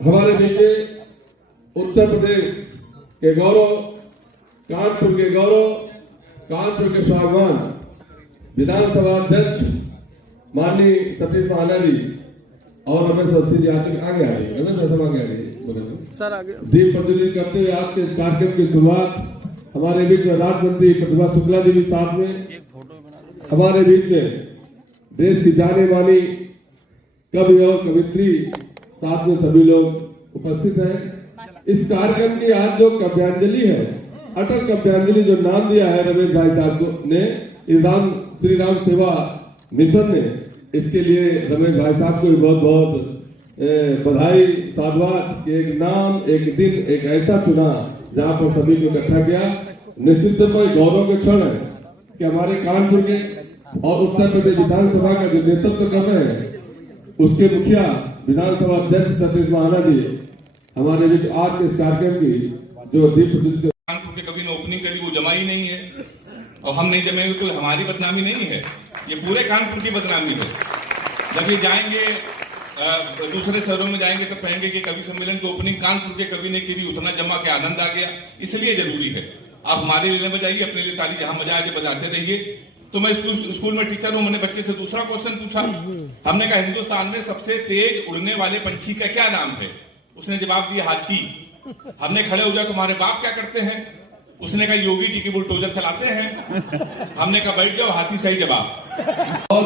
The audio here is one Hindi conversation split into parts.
हमारे नीचे उत्तर प्रदेश के गौरव, कानपुर के गौरव, कानपुर के स्वाभिमान विधानसभा अध्यक्ष माननीय सतीश महाना जी और रमेश अवस्थी जी आगे आ रही सर आगे दीप प्रज्वलित करते हुए आज के इस कार्यक्रम की शुरुआत हमारे बीच में राज्य मंत्री प्रतिभा शुक्ला जी भी साथ में, हमारे बीच में देश की जाने मानी कवि और कवित्री साथ में सभी लोग उपस्थित हैं। इस कार्यक्रम की आज जो काव्यांजलि है, अटल काव्यांजलि जो नाम दिया है रमेश भाई साहब को ने, श्री राम सेवा मिशन ने, इसके लिए रमेश भाई साहब को भी बहुत बहुत बधाई साधुवाद। एक नाम, एक दिन, एक ऐसा चुना जहां पर सभी को इकट्ठा किया। निश्चित तौर पर गौरव के क्षण है कि हमारे कानपुर के और उत्तर प्रदेश विधानसभा का जो नेतृत्व कर रहे हैं उसके मुखिया विधानसभा अध्यक्ष सतीश महाना जी हमारे बीच आज के इस कार्यक्रम की जो दीप प्रज्वलित कानपुर के कभी ने ओपनिंग करी वो जमाई नहीं है और हम नहीं जमेंगे, कोई हमारी बदनामी नहीं है, ये पूरे कानपुर की बदनामी है। जब ये जाएंगे दूसरे शहरों में जाएंगे तो कहेंगे कि कवि सम्मेलन की ओपनिंग कानपुर के कवि ने की, उतना जमा के आनंद आ गया, इसलिए जरूरी है। आप हमारे लिए बजाइए, अपने लिए ताली जहां मजा आए बजाते रहिए। तो मैं स्कूल में टीचर हूं, मैंने बच्चे से दूसरा क्वेश्चन पूछा, हमने कहा हिंदुस्तान में सबसे तेज उड़ने वाले पंछी का क्या नाम है? उसने जवाब दिया हाथी। हमने खड़े हो जाए तुम्हारे बाप क्या करते हैं? उसने कहा योगी जी की बुलडोजर चलाते हैं। हमने कहा बैठ जाओ, हाथी सही जवाब। और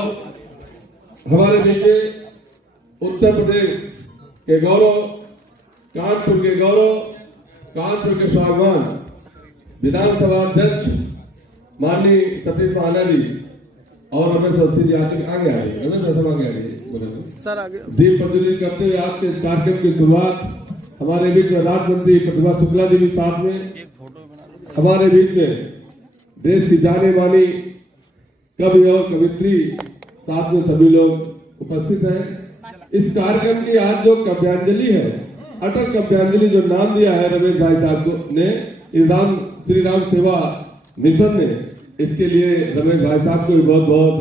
हमारे नीचे उत्तर प्रदेश के गौरव, कानपुर के गौरव, कानपुर के स्वाभिमान विधानसभा अध्यक्ष माननीय सतीश महाना जी और रमेश अवस्थी जी आगे आ रही सर आगे दीप प्रज्वलित करते हुए आज के इस कार्यक्रम की शुरुआत हमारे बीच में राज्य मंत्री प्रतिभा शुक्ला जी भी साथ में, हमारे बीच में देश की जाने मानी कवि और कवित्री साथ में सभी लोग उपस्थित हैं। इस कार्यक्रम की आज जो काव्यांजलि है, अटल काव्यांजलि जो नाम दिया है रमेश भाई साहब को ने, श्री राम सेवा मिशन ने, इसके लिए रमेश भाई साहब को भी बहुत बहुत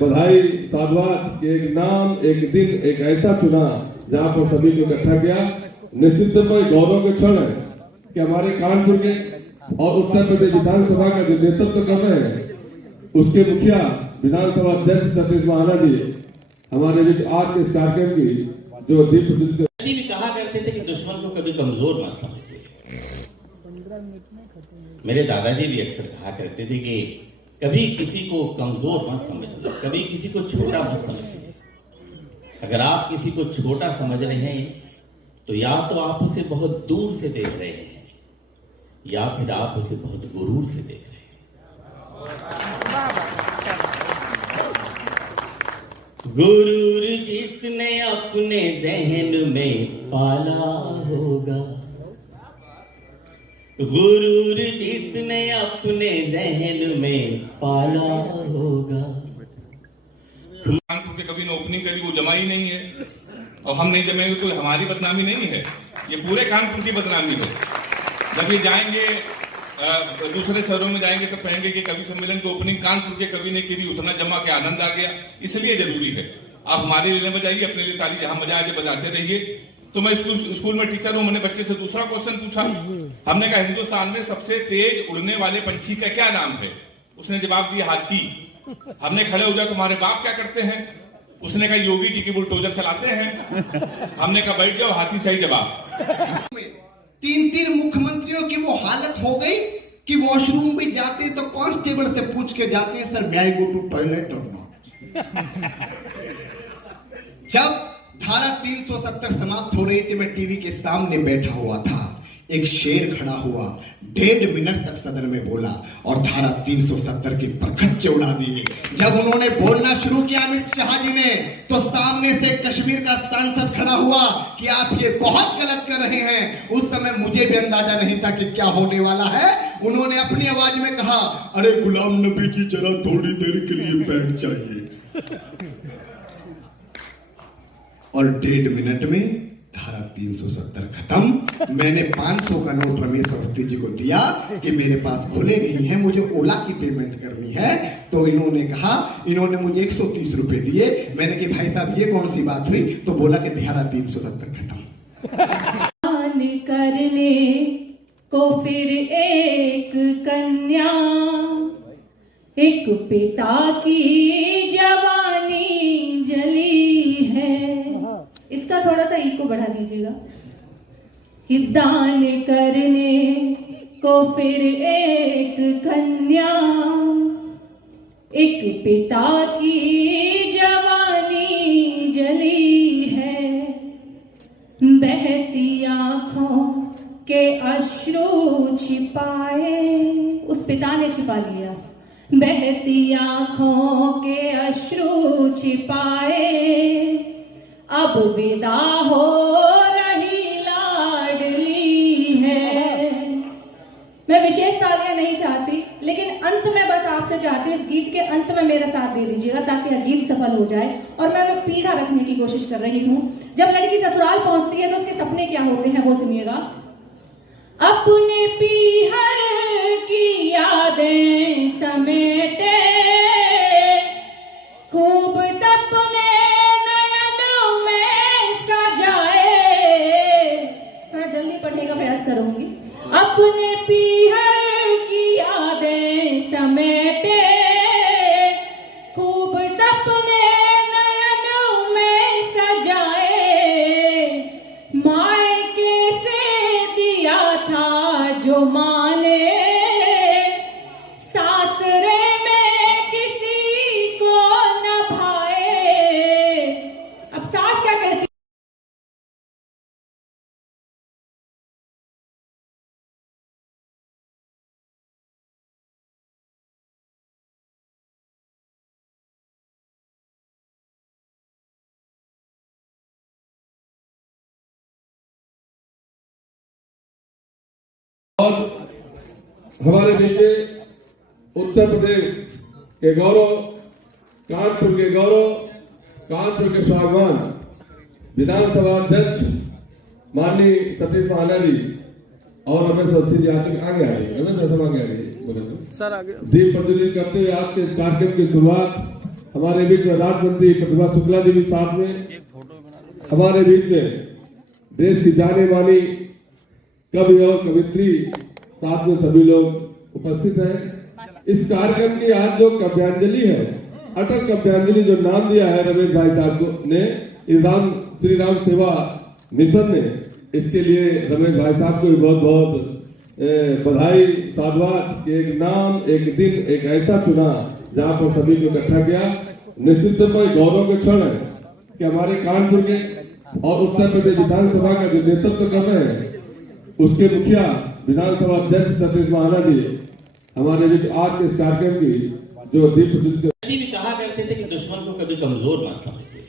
बधाई साधुवाद। एक नाम, एक दिन, एक ऐसा चुना जहां पर सभी को इकट्ठा किया। निश्चित तौर पर गौरव के क्षण है कि हमारे कानपुर के और उत्तर प्रदेश विधानसभा का जो नेतृत्व कर रहे हैं उसके मुखिया विधानसभा अध्यक्ष सतीश महाना जी हमारे बीच आज के इस कार्यक्रम की जो दीप प्रज्वलित भी कहा करते थे कि दुश्मन को कभी कमजोर मत समझिए। मेरे दादाजी भी अक्सर कहा करते थे कि कभी किसी को कमजोर मत समझिए, कभी किसी को छोटा मत समझिए। अगर आप किसी को छोटा समझ रहे हैं तो या तो आप उसे बहुत दूर से देख रहे हैं या फिर आप उसे बहुत गुरूर से देख रहे हैं। गुरूर जिसने अपने दहन में पाला होगा, गुरूर जिसने अपने जहन में पाला होगा। कानपुर के कभी ने ओपनिंग करी वो जमाई नहीं है और हम नहीं जमेंगे, कोई हमारी बदनामी नहीं है, ये पूरे कानपुर की बदनामी है। जब ये जाएंगे दूसरे शहरों में जाएंगे तो कहेंगे कि कवि सम्मेलन की ओपनिंग कानपुर के कवि ने की, उतना जमा के आनंद आ गया, इसलिए जरूरी है। आप हमारे लिए बजाइए, अपने लिए ताली जहां मजा आए बजाते रहिए। तो मैं स्कूल में टीचर हूं, मैंने बच्चे से दूसरा क्वेश्चन पूछा, हमने कहा हिंदुस्तान में सबसे तेज उड़ने वाले पंछी का क्या नाम है? उसने जवाब दिया हाथी। हमने खड़े हो जाए तुम्हारे बाप क्या करते हैं? उसने कहा योगी जी की बुलडोजर चलाते हैं। हमने कहा बैठ जाओ, हाथी सही जवाब। 3 मुख्यमंत्रियों की वो हालत हो गई कि वॉशरूम भी जाते तो कांस्टेबल से पूछ के जाते हैं sir, may I go to toilet or not. जब धारा 370 समाप्त हो रही थी, मैं टीवी के सामने बैठा हुआ था, एक शेर खड़ा हुआ, 1.5 मिनट तक सदन में बोला और धारा 370 की परखच्चे उड़ा दिए। जब उन्होंने बोलना शुरू किया अमित शाह जी ने, तो सामने से कश्मीर का सांसद खड़ा हुआ कि आप ये बहुत गलत कर रहे हैं। उस समय मुझे भी अंदाजा नहीं था कि क्या होने वाला है। उन्होंने अपनी आवाज में कहा, अरे गुलाम नबी जी जरा थोड़ी देर के लिए बैठ जाइए। और 1.5 मिनट में धारा 370 खत्म। मैंने 500 का नोट रमेश अवस्थी जी को दिया कि मेरे पास खुले नहीं है, मुझे ओला की पेमेंट करनी है। तो इन्होंने कहा, इन्होंने मुझे 130 रुपए दिए। मैंने कहा भाई साहब ये कौन सी बात हुई? तो बोला कि धारा 370 खत्म। दान करने को फिर एक कन्या, एक पिता की जवानी जली है। इसका थोड़ा सा इको बढ़ा दीजिएगा। दान करने को फिर एक कन्या, एक पिता की जवानी जली है। बहती आंखों के अश्रु छिपाए, उस पिता ने छिपा लिया। बहती आंखों के अश्रु छिपाए, अब विदा हो रही लाडली है। मैं विशेष तालियां नहीं चाहती, लेकिन अंत में बस आपसे चाहती हूँ, इस गीत के अंत में मेरा साथ दे दीजिएगा ताकि यह गीत सफल हो जाए। और मैं पीढ़ा रखने की कोशिश कर रही हूँ। जब लड़की ससुराल पहुंचती है तो उसके सपने क्या होते हैं वो सुनिएगा। अपने पीहर की यादें समेटे, खूब सपने नयनों में सजाए। थोड़ा जल्दी पढ़ने का प्रयास करूंगी। अपने पीहर की यादें समेटे, खूब सपने नयनों में सजाए। मायके से दिया था जो माँ ने, सासरे में किसी को न भाए। अब सास क्या कहती? और हमारे नीचे उत्तर प्रदेश के गौरव, कानपुर के गौरव, कानपुर के स्वाभिमान विधानसभा अध्यक्ष माननीय सतीश महाना जी और रमेश अवस्थी जी आगे आ गए। रमेश आगे आ गए सर, आगे दीप प्रज्वलित करते हुए आज के इस कार्यक्रम की शुरुआत हमारे बीच में राज्य मंत्री प्रतिभा शुक्ला जी भी साथ में, हमारे बीच में देश की जाने मानी कवि और कवित्री, साथ में सभी लोग उपस्थित हैं। इस कार्यक्रम की आज जो काव्यांजलि है, अटल काव्यांजलि जो नाम दिया है रमेश भाई साहब को ने, श्री राम सेवा मिशन ने, इसके लिए रमेश भाई साहब को भी बहुत बहुत बधाई, साधुवाद। एक नाम, एक दिन, एक ऐसा चुना जहां पर सभी को इकट्ठा किया। निश्चित तौर पर गौरव का क्षण है कि हमारे कानपुर के और उत्तर प्रदेश विधानसभा का जो नेतृत्व कर रहे हैं, उसके मुखिया विधानसभा अध्यक्ष सतीश महाना जी हमारे बीच आज के इस कार्यक्रम की जो दीप भी कहा करते थे कि दुश्मन को कभी कमजोर मत समझिए।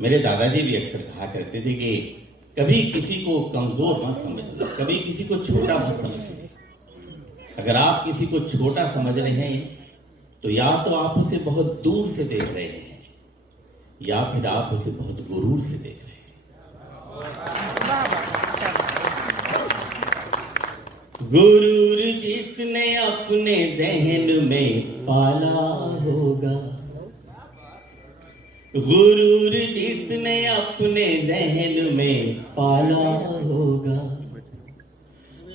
मेरे दादाजी भी अक्सर कहा करते थे कि कभी किसी को कमजोर मत समझिए, कभी किसी को छोटा मत समझिए। अगर आप किसी को छोटा समझ रहे हैं तो या तो आप उसे बहुत दूर से देख रहे हैं, या फिर आप उसे बहुत गुरूर से देख रहे हैं। गुरूर जिसने अपने दहन में पाला होगा, गुरूर जिसने अपने दहन में पाला होगा।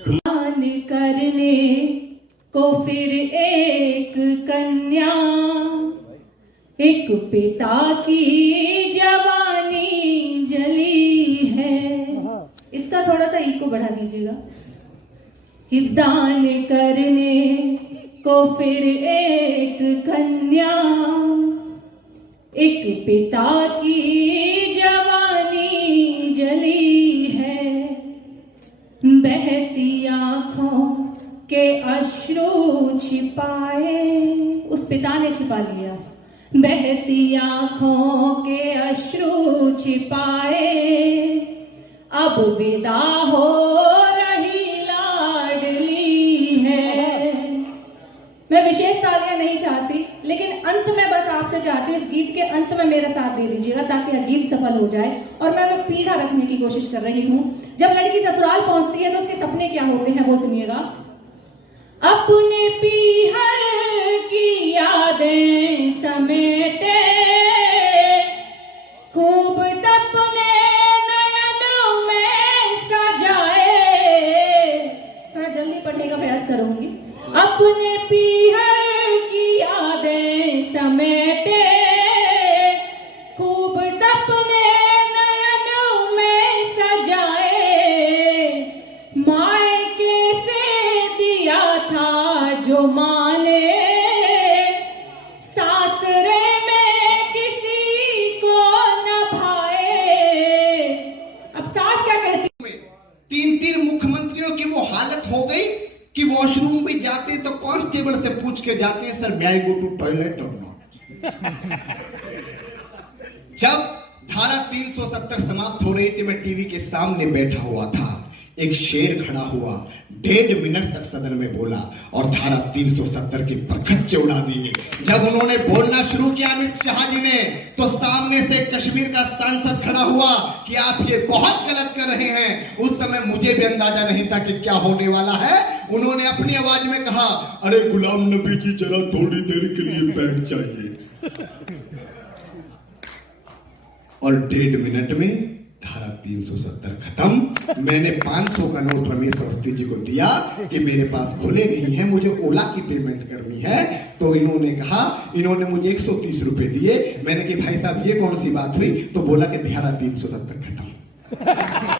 दान करने को फिर एक कन्या, एक पिता की जवानी जली है। इसका थोड़ा सा इको बढ़ा दीजिएगा। दान करने को फिर एक कन्या, एक पिता की जवानी जली है। बहती आंखों के अश्रु छिपाए, उस पिता ने छिपा लिया। बहती आंखों के अश्रु छिपाए, अब विदा हो रही लाडली है। मैं विशेष तालियां नहीं चाहती, लेकिन अंत में बस आपसे चाहती हूँ, इस गीत के अंत में मेरा साथ दे दीजिएगा ताकि यह गीत सफल हो जाए। और मैं पीढ़ा रखने की कोशिश कर रही हूँ। जब लड़की ससुराल पहुंचती है तो उसके सपने क्या होते हैं वो सुनिएगा। अपने पीहर की यादें समेटे, खूब सपने जाते हैं तो कांस्टेबल से पूछ के जाते हैं, sir may I go to toilet or not. जब धारा 370 समाप्त हो रही थी, मैं टीवी के सामने बैठा हुआ था। एक शेर खड़ा हुआ, 1.5 मिनट तक सदन में बोला और धारा 370 के परखच्चे उड़ा दिए। जब उन्होंने बोलना शुरू किया अमित शाह जी ने, तो सामने से कश्मीर का सांसद खड़ा हुआ कि आप ये बहुत गलत कर रहे हैं। उस समय मुझे भी अंदाजा नहीं था कि क्या होने वाला है। उन्होंने अपनी आवाज में कहा, अरे गुलाम नबी जी जरा थोड़ी देर के लिए बैठ जाइए। और 1.5 मिनट में धारा 370 खत्म। मैंने 500 का नोट रमेश अवस्थी जी को दिया कि मेरे पास खुले नहीं है, मुझे ओला की पेमेंट करनी है। तो इन्होंने कहा, इन्होंने मुझे 130 रुपए दिए। मैंने कहा भाई साहब ये कौन सी बात हुई? तो बोला कि धारा 370 खत्म।